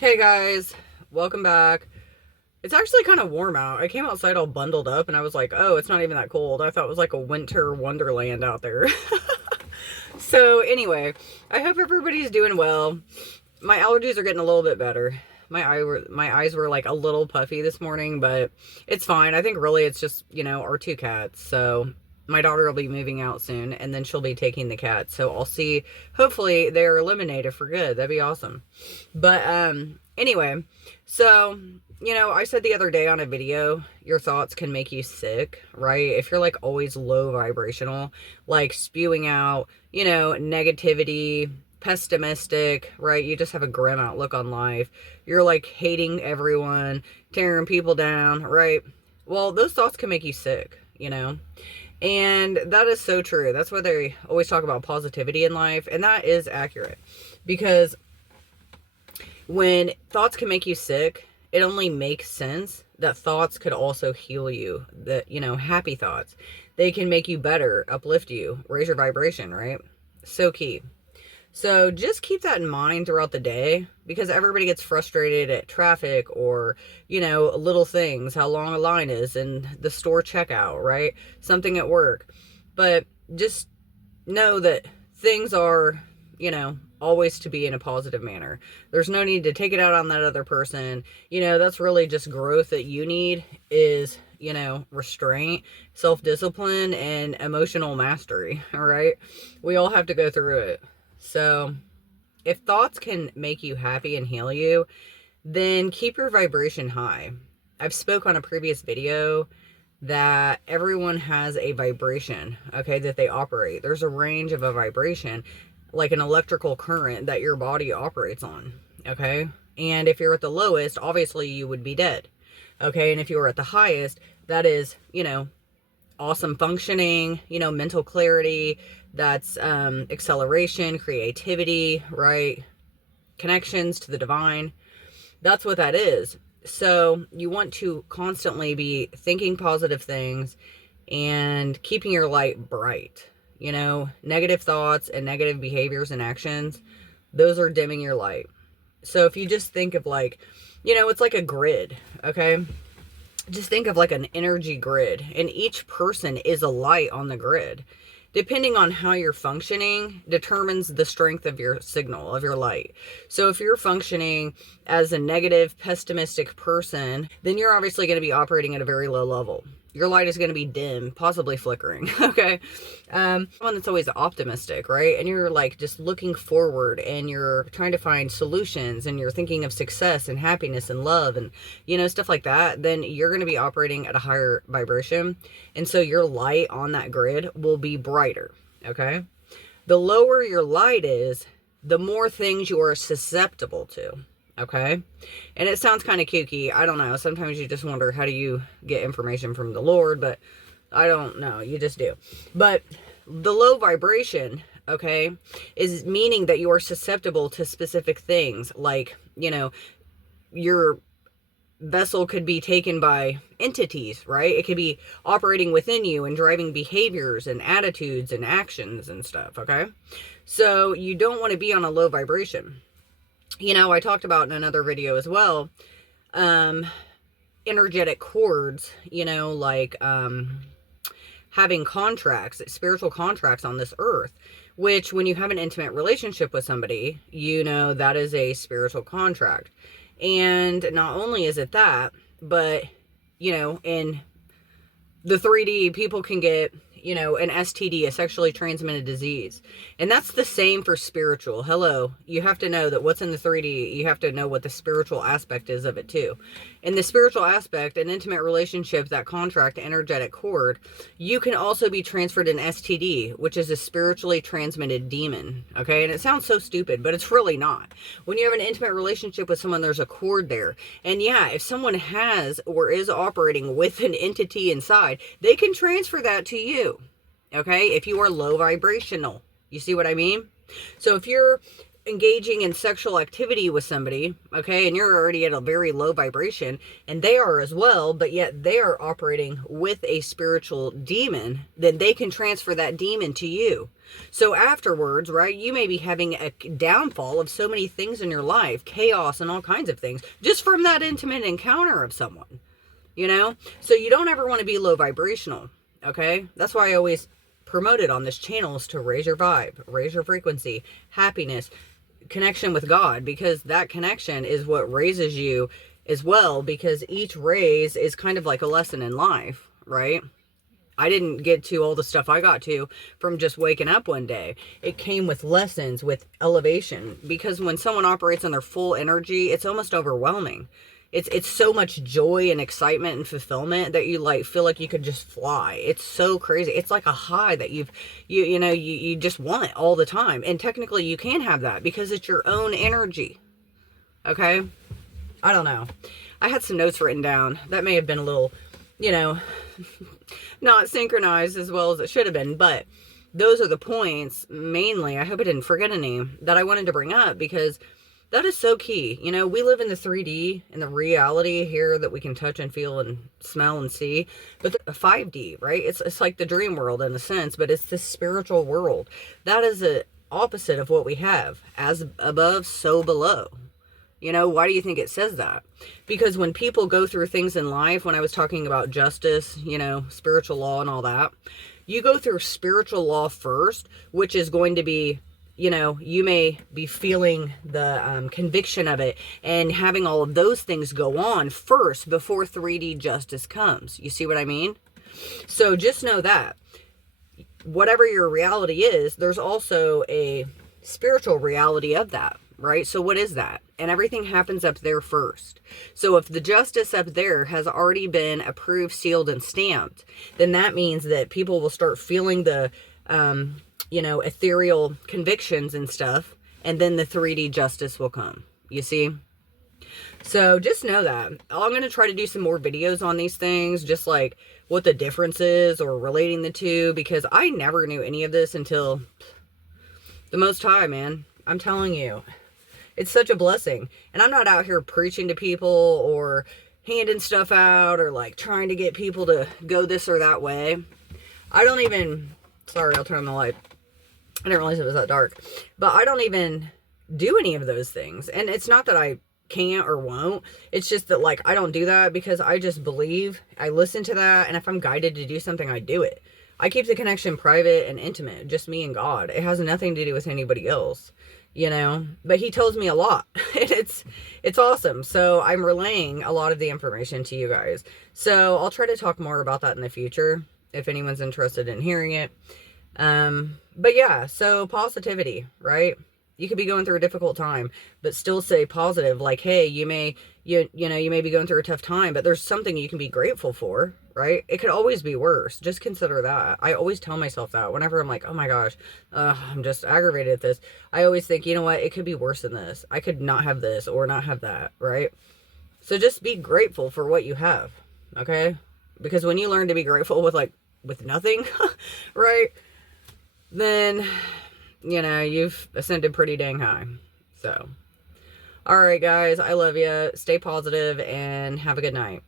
Hey guys, welcome back. It's actually kind of warm out. I came outside all bundled up and I was like, oh, it's not even that cold. I thought it was like a winter wonderland out there. So, anyway, I hope everybody's doing well. My allergies are getting a little bit better. My eyes were like a little puffy this morning, but it's fine. I think really it's just, our two cats. So, my daughter will be moving out soon and then she'll be taking the cats. So, I'll see. Hopefully, they're eliminated for good. That'd be awesome. But anyway, so I said the other day on a video, your thoughts can make you sick, right? If you're like always low vibrational, like spewing out, negativity, pessimistic, right? You just have a grim outlook on life. You're like hating everyone, tearing people down, right? Well, those thoughts can make you sick. And that is so true. That's why they always talk about positivity in life, and that is accurate. Because when thoughts can make you sick, it only makes sense that thoughts could also heal you. That, happy thoughts, they can make you better, uplift you, raise your vibration, right? So key. So just keep that in mind throughout the day, because everybody gets frustrated at traffic or, little things, how long a line is in the store checkout, right? Something at work. But just know that things are, always to be in a positive manner. There's no need to take it out on that other person. That's really just growth that you need is, restraint, self-discipline, and emotional mastery. All right. We all have to go through it. So if thoughts can make you happy and heal you, then keep your vibration high. I've spoke on a previous video that everyone has a vibration, okay, that they operate. There's a range of a vibration, like an electrical current that your body operates on, okay? And if you're at the lowest, obviously you would be dead, okay? And if you were at the highest, that is, awesome functioning, mental clarity, that's acceleration, creativity, right? Connections to the divine. That's what that is. So you want to constantly be thinking positive things and keeping your light bright. Negative thoughts and negative behaviors and actions, those are dimming your light. So if you just think of like, it's like a grid, okay? Just think of like an energy grid, and each person is a light on the grid. Depending on how you're functioning determines the strength of your signal, of your light. So if you're functioning as a negative, pessimistic person, then you're obviously going to be operating at a very low level. Your light is going to be dim, possibly flickering, okay? One that's always optimistic, right? And you're like just looking forward and you're trying to find solutions and you're thinking of success and happiness and love and, stuff like that, then you're going to be operating at a higher vibration. And so your light on that grid will be brighter, okay? The lower your light is, the more things you are susceptible to. Okay. And it sounds kind of kooky. I don't know. Sometimes you just wonder, how do you get information from the Lord? But I don't know. You just do. But the low vibration, okay, is meaning that you are susceptible to specific things. Like, your vessel could be taken by entities, right? It could be operating within you and driving behaviors and attitudes and actions and stuff. Okay. So you don't want to be on a low vibration. I talked about in another video as well, energetic cords, like having contracts, spiritual contracts on this earth, which when you have an intimate relationship with somebody, that is a spiritual contract. And not only is it that, but, in the 3D, people can get, an STD, a sexually transmitted disease. And that's the same for spiritual. Hello. You have to know that what's in the 3D, you have to know what the spiritual aspect is of it too. In the spiritual aspect, an intimate relationship, that contract, energetic cord, you can also be transferred an STD, which is a spiritually transmitted demon. Okay. And it sounds so stupid, but it's really not. When you have an intimate relationship with someone, there's a cord there. And yeah, if someone has or is operating with an entity inside, they can transfer that to you. Okay, if you are low vibrational, you see what I mean? So if you're engaging in sexual activity with somebody, okay, and you're already at a very low vibration, and they are as well, but yet they are operating with a spiritual demon, then they can transfer that demon to you. So afterwards, right, you may be having a downfall of so many things in your life, chaos and all kinds of things, just from that intimate encounter of someone, you know? So you don't ever want to be low vibrational, okay? That's why I always promote it on this channel, is to raise your vibe, raise your frequency, happiness, connection with God, because that connection is what raises you as well, because each raise is kind of like a lesson in life, right? I didn't get to all the stuff I got to from just waking up one day. It came with lessons, with elevation, because when someone operates on their full energy, it's almost overwhelming. It's so much joy and excitement and fulfillment that you like feel like you could just fly. It's so crazy. It's like a high that you just want all the time. And technically you can have that because it's your own energy. Okay? I don't know. I had some notes written down that may have been a little, not synchronized as well as it should have been, but those are the points mainly. I hope I didn't forget any that I wanted to bring up, because that is so key. We live in the 3D and the reality here that we can touch and feel and smell and see, but the 5D, right? It's like the dream world in a sense, but it's the spiritual world. That is the opposite of what we have. As above, so below. Why do you think it says that? Because when people go through things in life, when I was talking about justice, spiritual law and all that, you go through spiritual law first, which is going to be, you may be feeling the conviction of it and having all of those things go on first before 3D justice comes. You see what I mean? So just know that whatever your reality is, there's also a spiritual reality of that, right? So what is that? And everything happens up there first. So if the justice up there has already been approved, sealed, and stamped, then that means that people will start feeling the ethereal convictions and stuff, and then the 3D justice will come. You see? So just know that. I'm going to try to do some more videos on these things, just like what the difference is or relating the two, because I never knew any of this until the Most High, man. I'm telling you. It's such a blessing. And I'm not out here preaching to people or handing stuff out or like trying to get people to go this or that way. I don't even... Sorry, I'll turn on the light. I didn't realize it was that dark. But I don't even do any of those things. And it's not that I can't or won't. It's just that, like, I don't do that because I just believe. I listen to that. And if I'm guided to do something, I do it. I keep the connection private and intimate. Just me and God. It has nothing to do with anybody else. But he tells me a lot. And it's awesome. So I'm relaying a lot of the information to you guys. So I'll try to talk more about that in the future, if anyone's interested in hearing it. But yeah, so positivity, right? You could be going through a difficult time, but still say positive. Like, hey, you may be going through a tough time, but there's something you can be grateful for, right? It could always be worse. Just consider that. I always tell myself that whenever I'm like, oh my gosh, I'm just aggravated at this. I always think, you know what? It could be worse than this. I could not have this or not have that, right? So just be grateful for what you have, okay? Because when you learn to be grateful with nothing, right? Then, you've ascended pretty dang high. So, all right, guys, I love you. Stay positive and have a good night.